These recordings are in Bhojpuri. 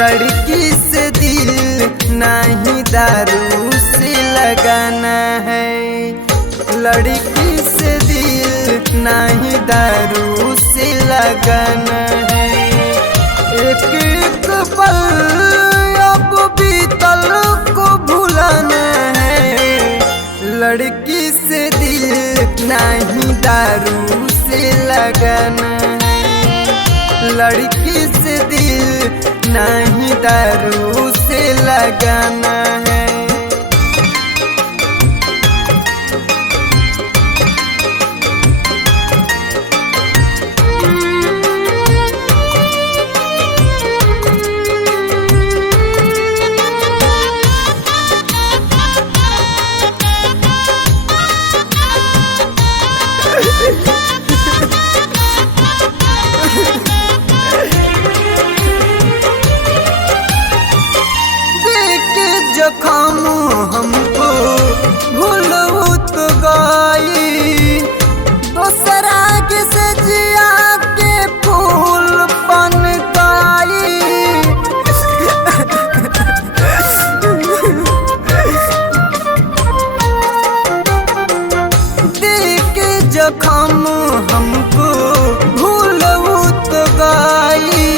लड़की से दिल नहीं दारू से लगाना है। लड़की से दिल नहीं दारू से लगाना है। एक एक पल अब बीतल को भुलाना है। लड़की से दिल नहीं दारू से लगाना है। लड़की से दिल नहीं दारू से लगाना है। जखम हमको भूलू तो गई, दूसरा के से जिया के फूल बन गई। देख जखम हमको भूलू तो गई,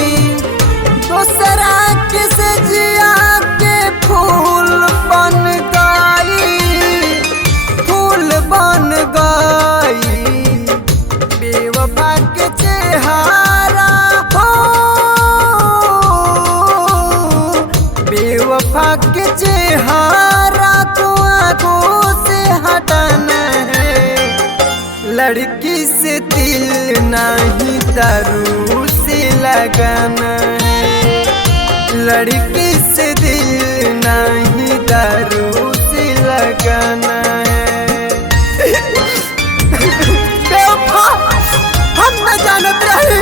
दूसरा के से जिया फूल बन गई, फूल बन गई। बेवफा के चेहरा हो, बेवफा के चेहरा को आंखों से हटाना है। लड़की से दिल नहीं दारू से लगाना है। लड़की से दिल नहीं दारू से लगाना है। बेवफा हम न जानत रहे।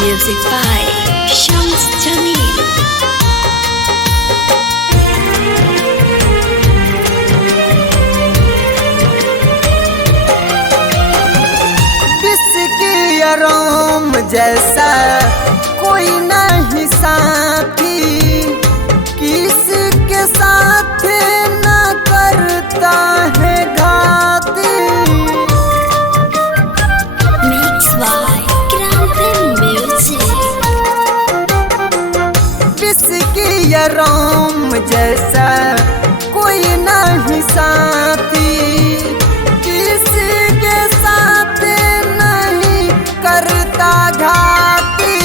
Music by Shams Jamil. किसकी आराम जैसा कोई नहीं साथी, किसके साथ न करता है घाती। Mix by किसकी आराम जैसा कोई नहीं साथी, किसके साथ नहीं करता घाती,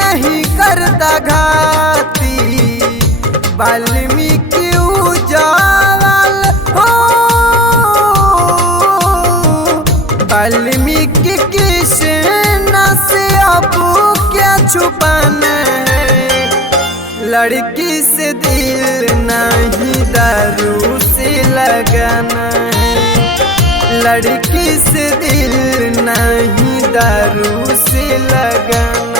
नहीं करता घाती। वाल्मीकि उजावल हो, वाल्मीकि कृष्ण से अब क्या छुपाना है। लड़की से दिल नहीं दारू से लगाना है। लड़की से दिल नहीं दारू से लगाना।